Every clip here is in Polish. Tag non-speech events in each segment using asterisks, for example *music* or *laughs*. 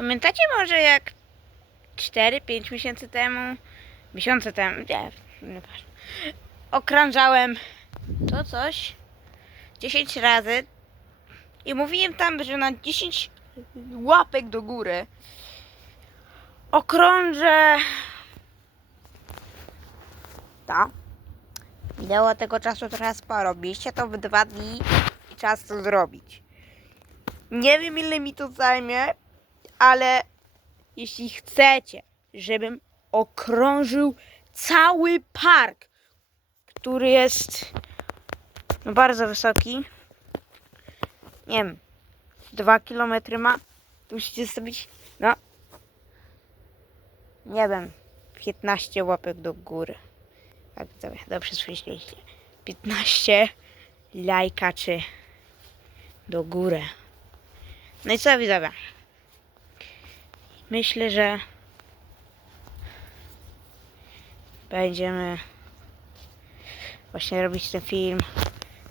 Pamiętacie może jak 4-5 miesięcy temu, miesiące temu, nie, nieważne, okrążałem to coś 10 razy i mówiłem tam, że na 10 łapek do góry okrążę ta. Minęło tego czasu trochę sporo. Mieliście to w dwa dni i czas to zrobić. Nie wiem ile mi to zajmie, ale jeśli chcecie, żebym okrążył cały park, który jest no, bardzo wysoki, nie wiem, 2 km ma, to musicie zrobić, no, nie wiem, 15 łapek do góry. Tak, dobrze, dobrze słyszeliście. 15 lajkaczy do góry. No i co widzowie? Myślę, że będziemy właśnie robić ten film,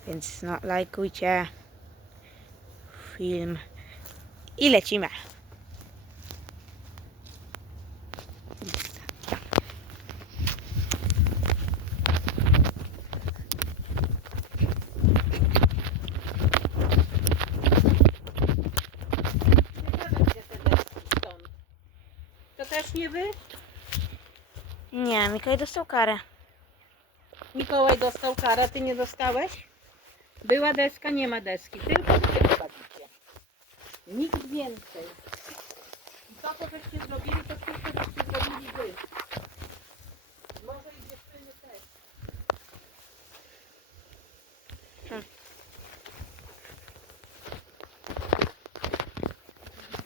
więc no, lajkujcie film i lecimy. Nie wy? Nie, Mikołaj dostał karę. Mikołaj dostał karę, ty nie dostałeś? Była deska, nie ma deski. Tylko wy bawicie. Nikt więcej. I to, co żeście zrobili, to wszystko żeście zrobili wy. Może i dziewczyny też.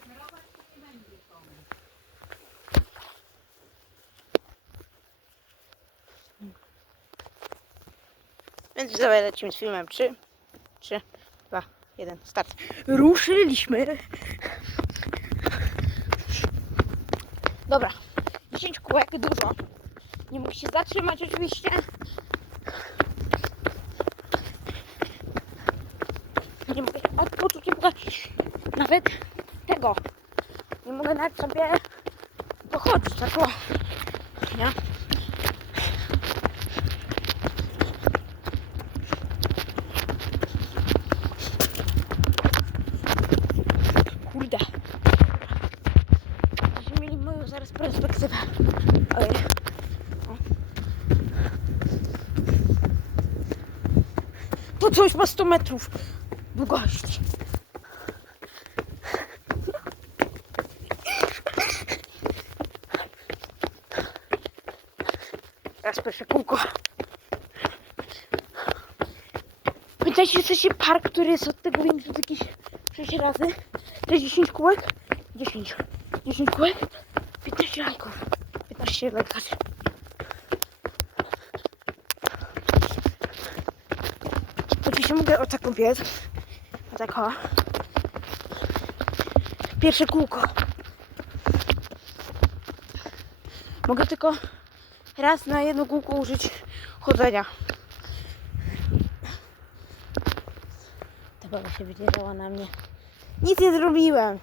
Kierować to nie będzie komu. Więc widzowie lecimy z filmem 3, 3, 2, 1, start. Ruszyliśmy. Dobra, 10 kółek, dużo. Nie mógł się zatrzymać oczywiście. Nie mogę odpocząć, nie mogę nawet tego. Nie mogę nawet sobie pochodzić, tak o. Nie? Kurde. Będziemy mieli moją zaraz perspektywę. Ojej. O. To coś ma 100 metrów długości. Teraz pierwsze kółko. Pamiętajcie, że chcecie park, który jest od tego większy od jakieś 6 razy. To jest 10 kółek? 10. 10 kółek? 15 lajków. 15 lajkarzy. Oczywiście mogę o taką biec. O tak o. Pierwsze kółko. Mogę tylko raz na jedno kółko użyć chodzenia. Ta baba się wydzierała na mnie. Nic nie zrobiłem.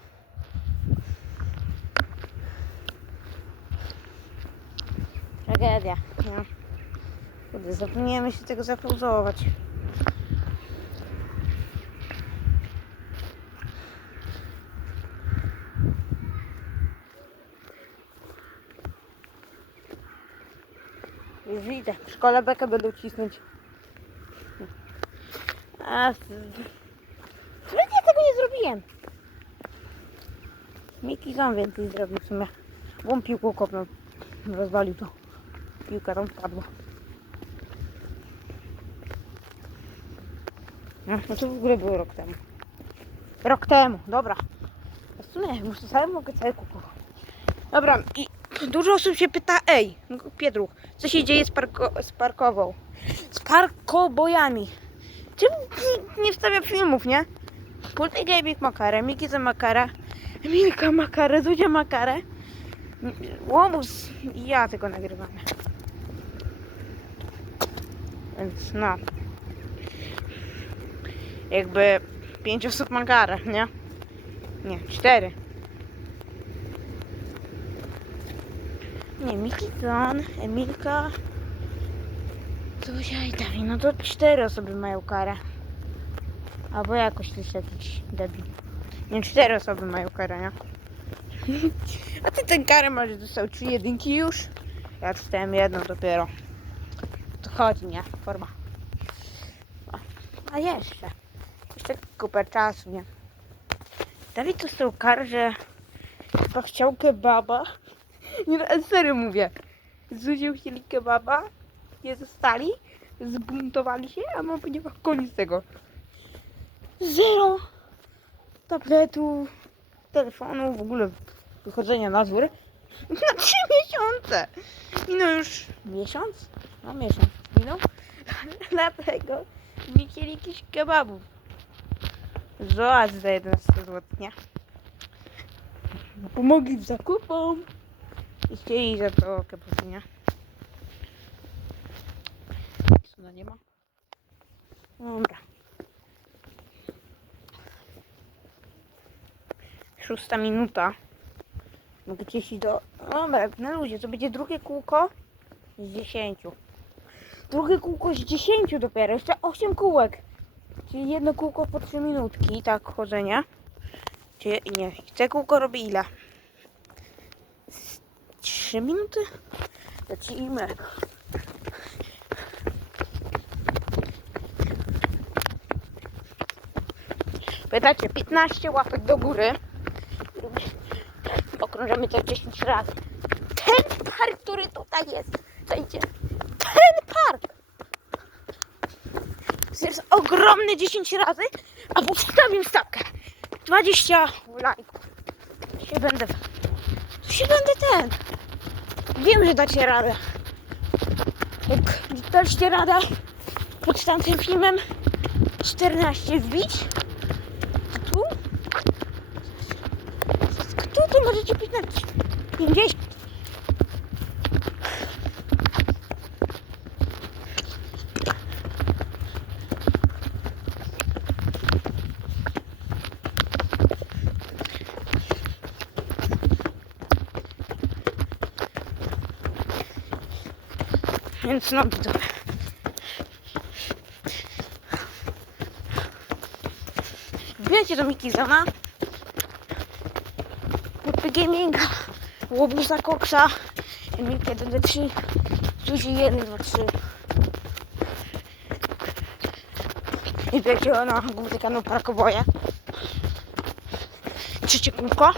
Tragedia. No. Zapomniałem się tego zapauzować. Już widzę. W szkole bekę będą cisnąć. A, Nawet ja tego nie zrobiłem. Miki sam więcej zrobił w sumie. Bo on piłką kopnął. Rozwalił to. Piłka tam wpadła. No, no to w ogóle było rok temu. Rok temu, dobra. W sumie, muszę sobie mogę całe kuku. Dobra, i dużo osób się pyta, ej, Pietruch, co się dzieje z, parko, z parkową? Z parkobojami. Czemu nie wstawia filmów, nie? Kulty Gaming ma karę, Mikiza ma karę, Emilka ma karę, Zuzia ma karę, Łobuz i ja tylko nagrywamy. Więc no. Jakby pięć osób ma karę, nie? Nie, cztery. Nie, Miki, John, Emilka, Zuzia i Dawid. No to cztery osoby mają karę. Albo jakoś jest jakiś debil. Nie, cztery osoby mają karę, nie? *laughs* A ty ten karę możesz dostał trzy jedynki już? Ja dostałem jedną dopiero. To chodzi, nie? Forma. A jeszcze. Jeszcze kupę czasu, nie? Dawid dostał karę, że chyba chciał kebaba. Nie, no, serio mówię. Zuziu chcieli kebaba, nie zostali, zbuntowali się, a mam powiedziała koniec tego. Zero tabletu, telefonu, w ogóle wychodzenia na dwór *laughs* na trzy miesiące. Minął już miesiąc? No miesiąc minął. *laughs* Dlatego nie chcieli jakichś kebabów. Zoaz za 11 zł, nie? Pomogli w zakupom. I chcieli za to kebaby, nie? Suna nie ma? Dobra. Szósta minuta. Mogę iść do... Dobra, na ludzie, to będzie drugie kółko z dziesięciu. Drugie kółko z dziesięciu dopiero, jeszcze osiem kółek. Czyli jedno kółko po trzy minutki, tak, chodzenia. Czyli nie, te kółko robi ile? Z Trzy minuty? Lecimy. Pytacie, 15 łapek do góry. Okrążamy to 10 razy. Ten park, który tutaj jest. Słuchajcie, ten park. To jest ogromny 10 razy, a wstawię stawkę. 20 lajków. Się będę... Się będę ten... Wiem, że dacie radę. Jak dacie radę pod tamtym filmem 14 wbić, a tu? Kto tu możecie pisać? 50. Więc no to. Wiecie do Mikizona? Kupy Gaminga, Łobuza Koksa, Emilka 1, 2, 3, Suzy 1, 2, 3. I wiecie na główny kanał Parkowoje. Trzecie kółko.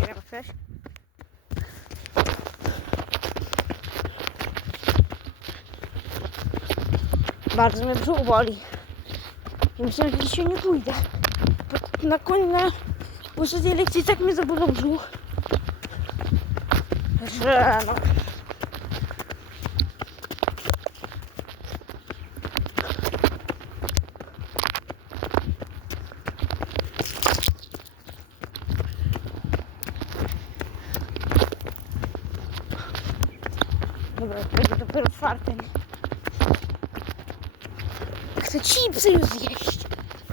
Nie wiem, coś. Bardzo mnie brzuch boli. I myślałem, że dzisiaj nie pójdę. Na koń na ostatniej lekcji tak mnie zabolał brzuch. Że no. Dobra, będzie dopiero czwarty. Chcę chipsy już zjeść.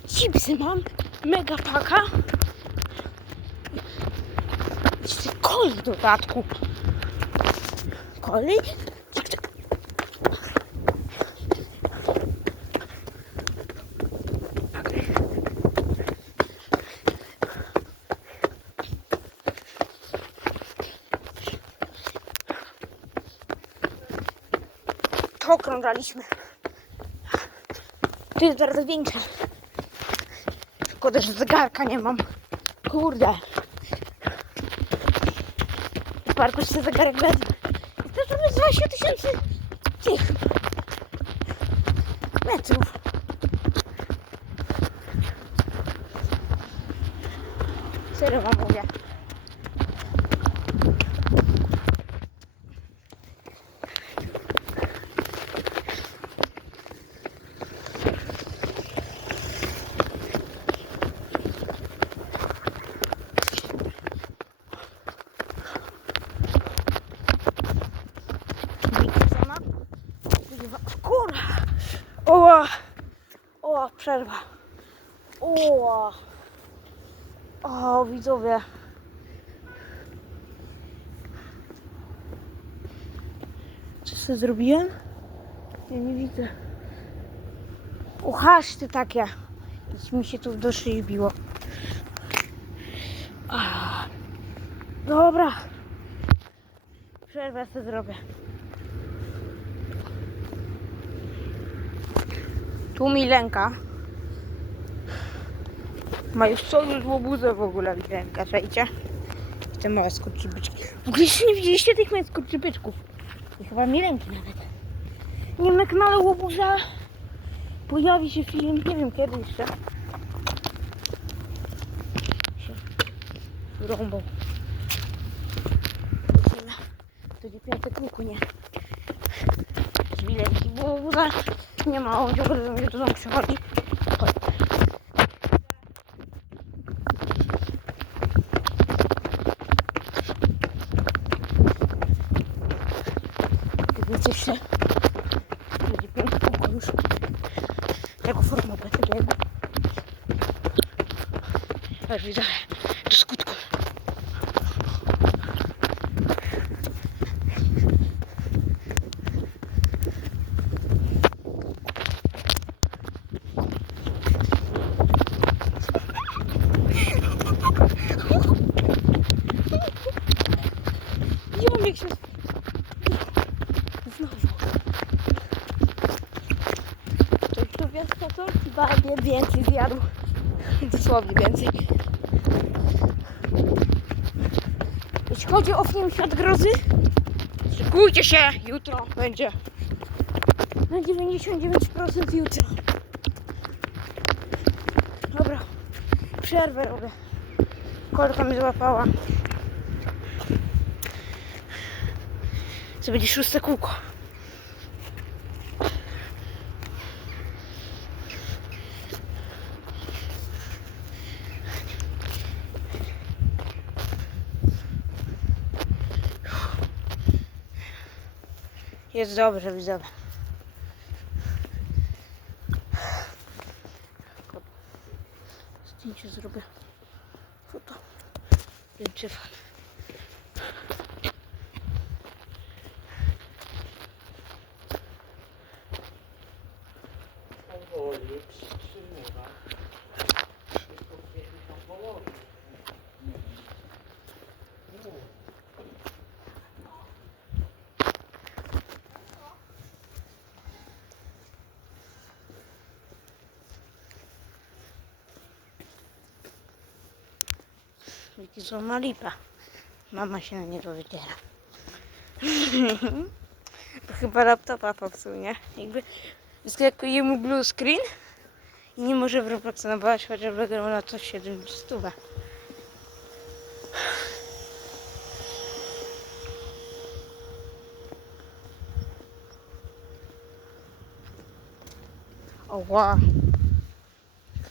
Chipsy mam. Mega paka. Jeszcze koli w dodatku. Koli? Tak, tak. Okrążaliśmy. To jest bardzo większe. Szkoda, że zegarka nie mam. Kurde. W parku się zegarek wezmę. To zrobię z 20 tysięcy tych metrów. Serio wam mówię. Mikrofona. Kurwa. O, o, przerwa. O, o, widzowie. Sobie zrobiłem? Ja nie widzę. Uchaszty takie. Nic mi się tu do szyi biło. Dobra. Przerwę sobie zrobię. Tu mi lęka. Ma już sojusz w obudze w ogóle widenka, czajcie? I te małe skurczybyczki. W ogóle jeszcze nie widzieliście tych małych skurczybyczków. I chyba mi ręki nawet. Nie wiem, na kanale Łobuza pojawi się film, nie wiem kiedy jeszcze. Się rąbą. To nie piąte kółko, nie. Żwilenki, bo nie ma, on ciągle do mnie do domu przychodzi. Wiecie się. Będzie piękne kółko już. Jako forma PTG. Aż widzę do skutku. Jomik się Znowu. To już wiesz co to? Chyba więcej zjadł. Dosłownie więcej. Jeśli chodzi o film Świat Grozy, szykujcie się, jutro będzie. Na 99% jutro. Dobra, przerwę robię. Kolka mnie złapała. To będzie szóste kółko. Jest dobrze, widzowie. Zdjęcie zrobię. Foto. Zdjęcie. Wiecie co ma lipa. Mama się na niego wydziera. *laughs* to chyba laptopa popsuł, nie? Jakby wyskakuje mu blue screen i nie może w Robloxa nabawać, chociaż wygrał na to 700. Oła.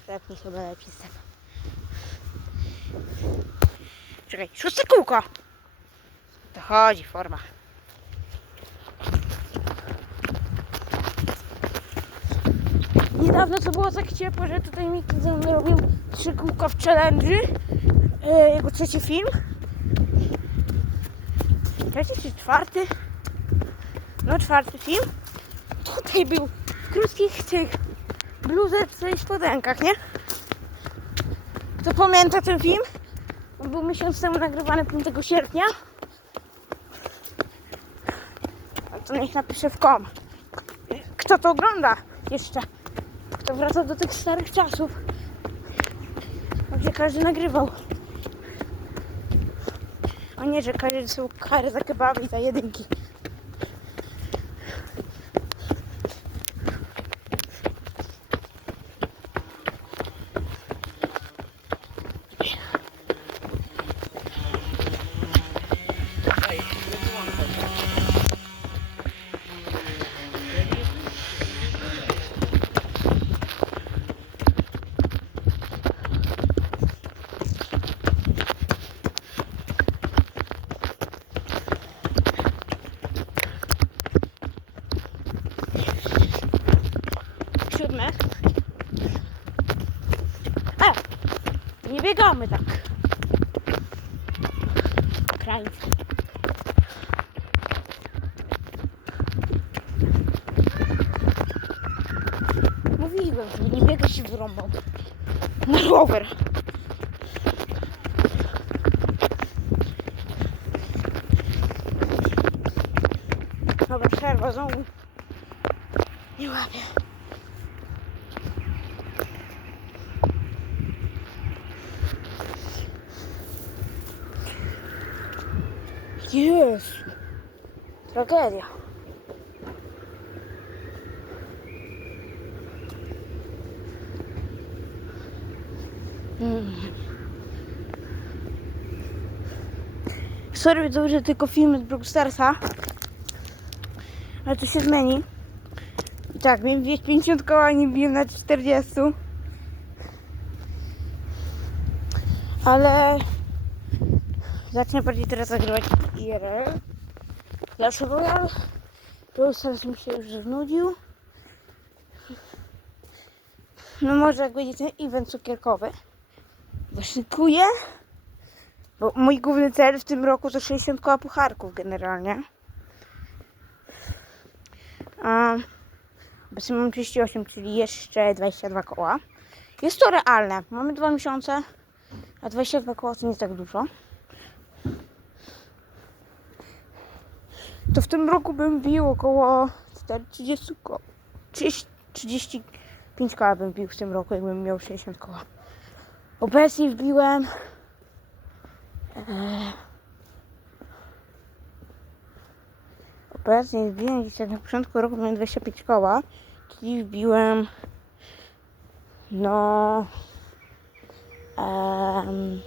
Tak mi chyba lepiej tego. Czekaj, szóste kółko. To chodzi, forma. Niedawno to było tak ciepło, że tutaj Miki ze mną robił trzy kółka w challenge. E, jego trzeci film. Trzeci czy czwarty? No czwarty film. Tutaj był w krótkich tych bluzeczce i spodenkach, nie? Kto pamięta ten film? Był miesiąc temu nagrywany 5 sierpnia. A to niech napisze w kom. Kto to ogląda jeszcze? Kto wraca do tych starych czasów? Gdzie każdy nagrywał. A nie, że każdy są kary za kebaby za jedynki. biegamy. E, nie biegamy tak. Krańcy. Mówiłem, że nie biega się rąbą. Na rower. Dobra, przerwa znowu. Nie łapię. Jezu. Tragedia. Mm. Sorry, to że tylko filmy z Brookstersa. Ale to się zmieni. Tak, miałem 250 koła, nie biłem na 40. Ale zacznę bardziej teraz nagrywać IRL. Dlaczego ja? Brooksters mi się już znudził. No może jak będzie ten event cukierkowy. Zaszykuję. Bo mój główny cel w tym roku to 60 koła pucharków generalnie. A obecnie mam 38, czyli jeszcze 22 koła. Jest to realne. Mamy dwa miesiące, a 22 koła to nie tak dużo. To w tym roku bym bił około 30 koła. 30, 35 koła bym bił w tym roku, jakbym miał 60 koła. Obecnie wbiłem e, Obecnie wbiłem gdzieś tak na początku roku miałem 25 koła, czyli wbiłem no em,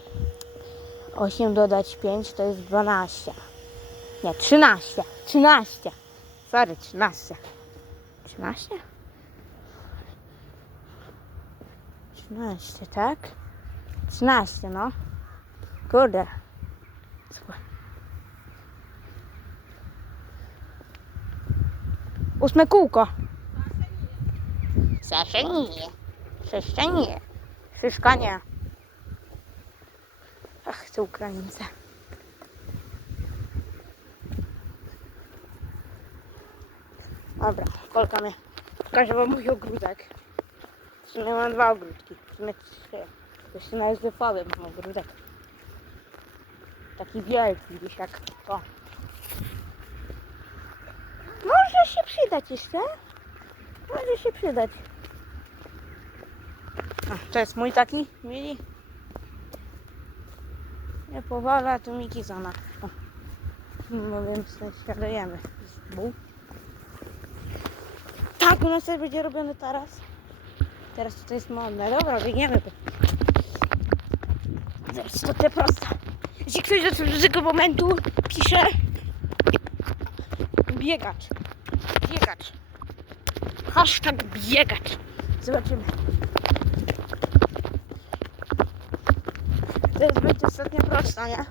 8 dodać 5 to jest 12. Nie, 13. 13. Sorry, 13. 13? 13, tak? 13, no. Kurde. Słuchaj. Ósme kółko. Sasze nie. Szyszka nie. Ach, te Ukraińcy. Dobra, kolka mnie. Pokażę wam mój ogródek. W sumie mam dwa ogródki. W sumie trzy. To się wypowiem mam ogródek. Taki wielki, gdzieś jak to. Może się przydać jeszcze. Może się przydać. A, to jest mój taki mini. Nie powala, tu Miki zona. O. No więc siadujemy z dwóch. Tak, u nas też będzie robiony taras. Teraz to jest modne. Dobra, biegniemy. Zaraz to te proste. Jeśli ktoś do tego momentu pisze biegacz. Biegacz. Hashtag biegacz. Zobaczymy. To jest będzie ostatnia prosta, nie?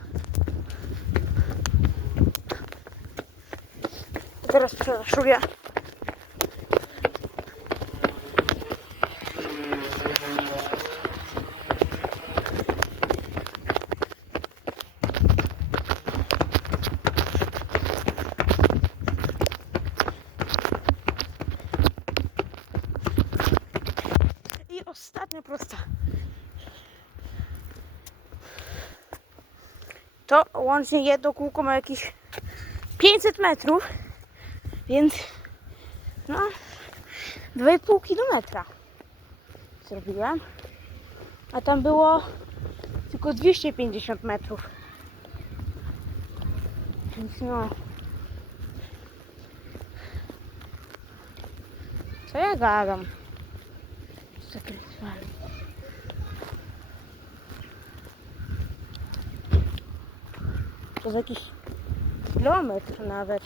Teraz przelaszuję. I ostatnia prosta. To łącznie jedno kółko ma jakieś 500 metrów, więc no 2,5 kilometra zrobiłem. A tam było tylko 250 metrów. Więc no. Co ja gadam? Zakręcałem. To jest jakiś kilometr nawet.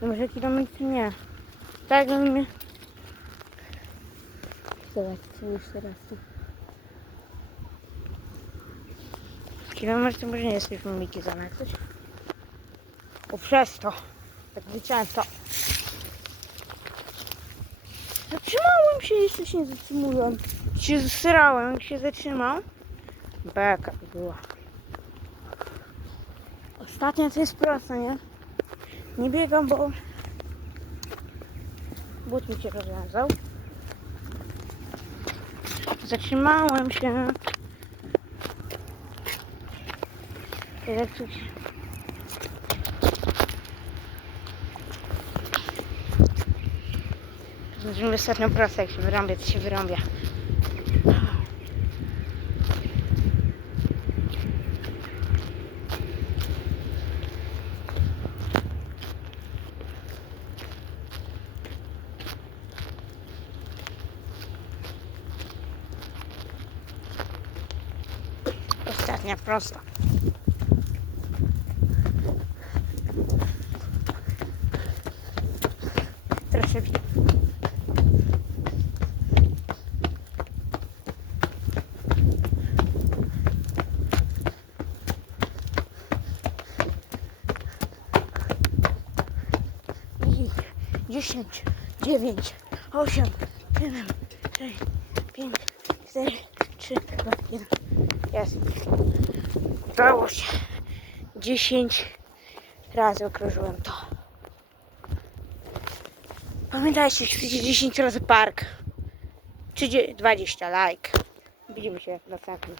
No może kilometr nie. Tak, no mnie... Zobacz, co jeszcze raz tu. Kilometr to może nie jest już miki coś. O przez to. Tak wyciąłem to. Zatrzymałem się, jeszcze się nie zatrzymułem. Się zsrałem, jak się zatrzymał. Beka by była. Ostatnio to jest proste, nie? Nie biegam, bo But mi się rozwiązał. Zatrzymałem się. Elektryk. Zrobimy ostatnią pracę, jak się wyrąbie, to się wyrąbia. Ostatnia prosta. Troszkę widać. I 10, 9, 8, 7, 6, 5, 4, 3, 2, 1. Jest. Udało się. 10 razy okrążyłem to. Pamiętajcie, chcecie 10 razy park. Czy dzie- 20 like. Widzimy się w następnym.